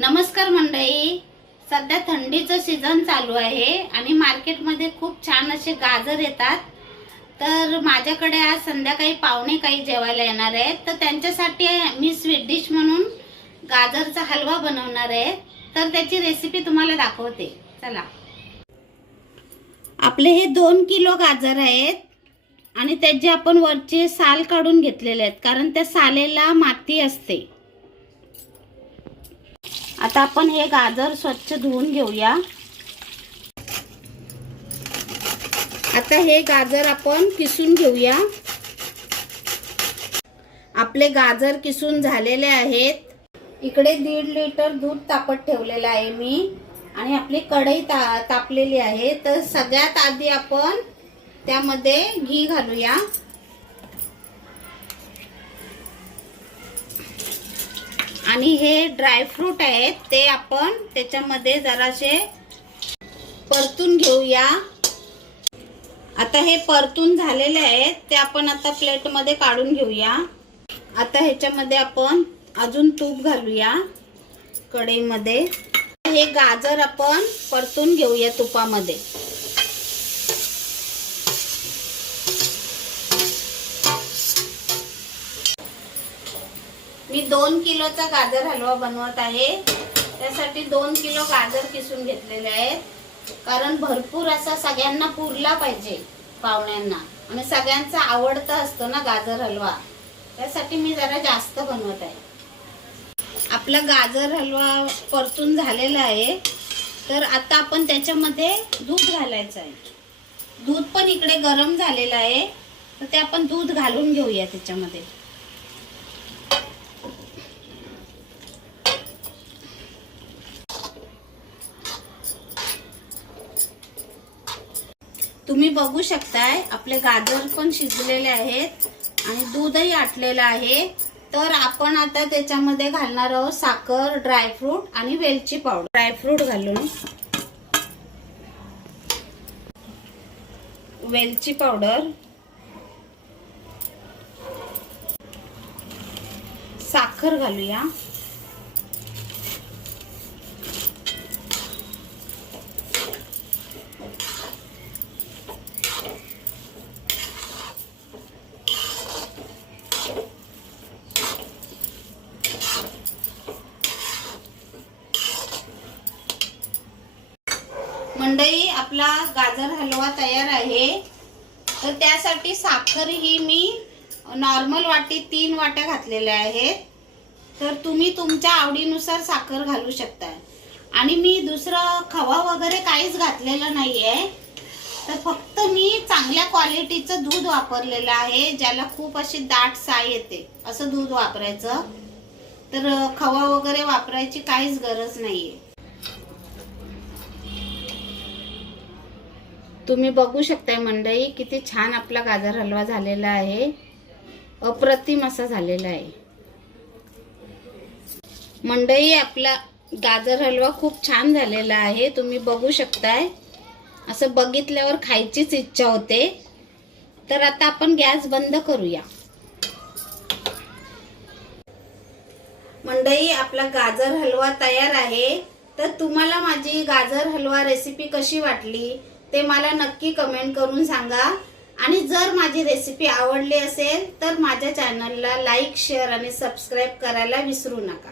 नमस्कार मंडळी, सध्या थंडीचं सीझन चालू आहे आणि मार्केटमध्ये खूप छान असे गाजर येतात। तर माझ्याकडे आज संध्याकाळी पाहुणे काही जेवायला येणार आहेत, तर त्यांच्यासाठी मी स्वीट डिश म्हणून गाजरचा हलवा बनवणार आहे। तर त्याची रेसिपी तुम्हाला दाखवते, चला। आपले हे 2 किलो गाजर आहेत आणि त्याचे आपण वरचे साल काढून घेतलेले आहेत, कारण त्या सालेला माती असते। आता आपण हे गाजर स्वच्छ धुवून घेऊया। आता हे गाजर आपण किसून घेऊया। आपले गाजर किसून झालेले आहेत। इकडे 1.5 लिटर दूध तापत ठेवलेलं आहे मी आणि आपली कढई तापलेली आहे। तर सगळ्यात आधी आपण त्यामध्ये घी घालूया। आणि हे ड्रायफ्रूट आहेत ते आपण त्याच्यामध्ये जरासे परतून घेऊया। आता हे परतून झालेले आहेत ते आपण आता प्लेट मध्ये काढून घेऊया। आता ह्याच्यामध्ये आपण अजून तूप घालूया कढईमध्ये। हे गाजर आपण परतून घेऊया तुपामध्ये। मी 2 किलोचा गाजर हलवा बनवत आहे, त्यासाठी 2 किलो गाजर किसून घेतलेले आहेत, कारण भरपूर असा सगळ्यांना पुरला पाहिजे पाहुण्यांना, आणि सगळ्यांचा आवडता असतो ना गाजर हलवा, त्यासाठी मी जरा जास्त बनवत आहे। आपला गाजर हलवा परतून झालेला आहे। तर आता आपण त्याच्यामध्ये दूध घालायचं आहे। दूध पण इकडे गरम झालेलं आहे, तर ते आपण दूध घालून घेऊया त्याच्यामध्ये। तुम्ही बघू शकताय आपले गाजर पण शिजलेले आहेत आणि दूधही आटलेलं आहे। तर आपण आता त्याच्यामध्ये घालणार आहोत साखर, ड्रायफ्रूट आणि वेलची पावडर। ड्रायफ्रूट घालून वेलची पावडर, साखर घालूया, मंडळी आपला गाजर हलवा तयार आहे। तर त्यासाठी साखर ही मी नॉर्मल वाटी 3 वाट्या घातलेल्या आहेत। तर तुम्ही तुमच्या आवडीनुसार साखर घालू शकता। आणि मी दुसरं खवा वगैरे काहीच घातलेलं नाहीये, तर फक्त मी चांगल्या क्वालिटीचं दूध वापरलेलं आहे, ज्याला खूप अशी दाट साय येते असं दूध वापरायचं। तर खवा वगैरे वापरायची काहीच गरज नाहीये। तुम्ही बघू शकताय मंडळी किती छान आपला गाजर हलवा झालेला आहे, अप्रतिम असा झालेला आहे। मंडळी आपला गाजर हलवा खूप छान झालेला आहे, तुम्ही बघू शकताय, असं बघितल्यावर खायचीच इच्छा होते। तर आता आपण गॅस बंद करूया। मंडळी आपला गाजर हलवा तयार आहे। तर तुम्हाला माझी गाजर हलवा रेसिपी कशी वाटली ते मला नक्की कमेंट करून सांगा। आणि जर माझी रेसिपी आवडली असेल तर माझ्या चॅनलला लाईक, शेअर आणि सबस्क्राईब करायला विसरू नका।